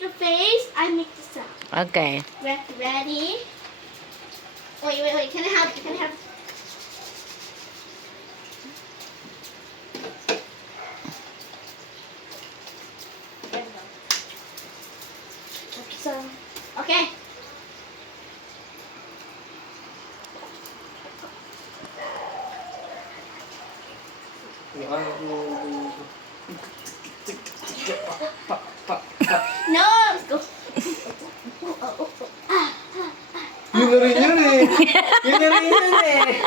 make the face, I make the sound. Okay. Ready? Wait. Can I have? There we go. So, okay. No, let's go. Yun na rin yun eh.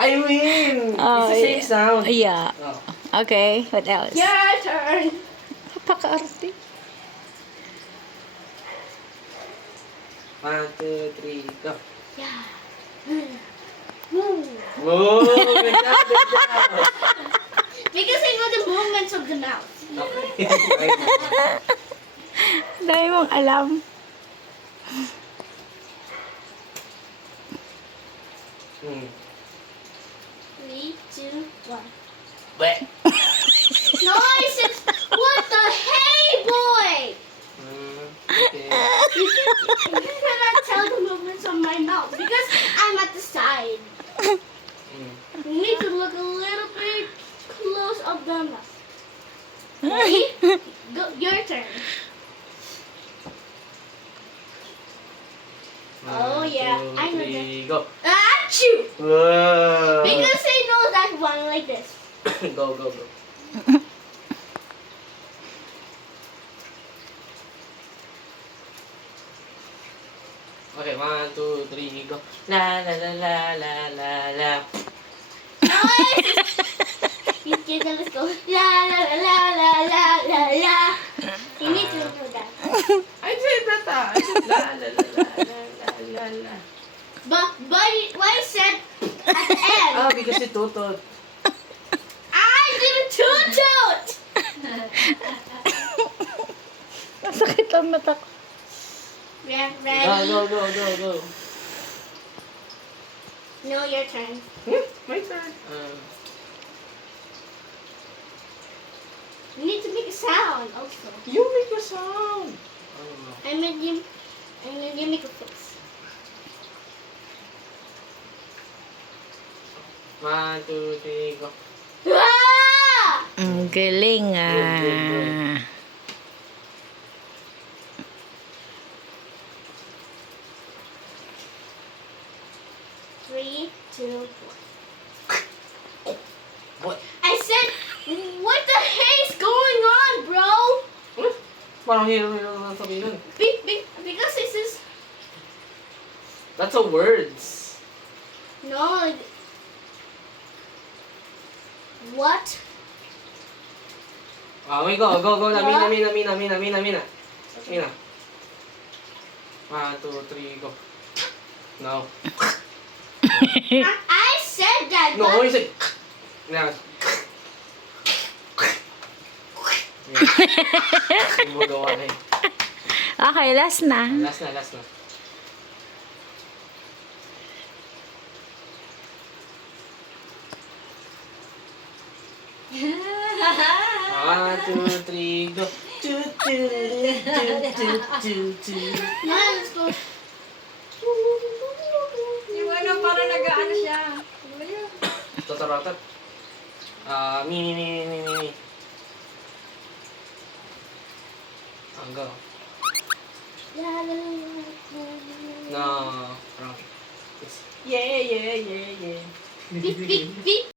I win. Oh, It's the same sound. Yeah. Oh. Okay, what else? Your turn. Napaka-arte. 1, 2, 3, go. Yeah. Whoa, good job. Because I know the movements of the mouth. Okay. Dahil mong alam. Hmm. 3, 2, 1. Wait. No, I said, what the hey, boy! Okay. You cannot tell the movements of my mouth because I'm at the side. You need to look a little bit close of the mouth. Ready? Go, your turn. Oh, yeah, I know that. Go. Achoo! Whoa. Because I know that one like this. Go. Okay, 1, 2, 3, go. La la la la la la la. Noise! Okay, then let's go. La la la la la la la. You need to do that. I said that. I said la la la la la la la. But why I said at the end? Ah, because you tutot. I didn't toot. Masakit ang mata ko. Ready? Go. No, your turn. My turn. You need to make a sound also. You make a sound. And then you make a face. 1, 2, 3, go. Ah! Ang galing Good. 3, 2, 1. What? I said, what the heck is going on, bro? Parang hero lang sabihin. Because this is That's a words. no. What? Okay, go. Yeah. Mina. Mina. 1, 2, 3, go. No. I said that. No, but you said. Yeah. Hindi mo gawa na eh. Okay, last na. Last na. 1, 2, 3, go. No, let's go. Yung ano, parang nag-ano siya. Ano ba yun? Totoratot. Mi. Go. La, la, la, la, la. No. Wrong. It's yeah. Beep, beep, beep.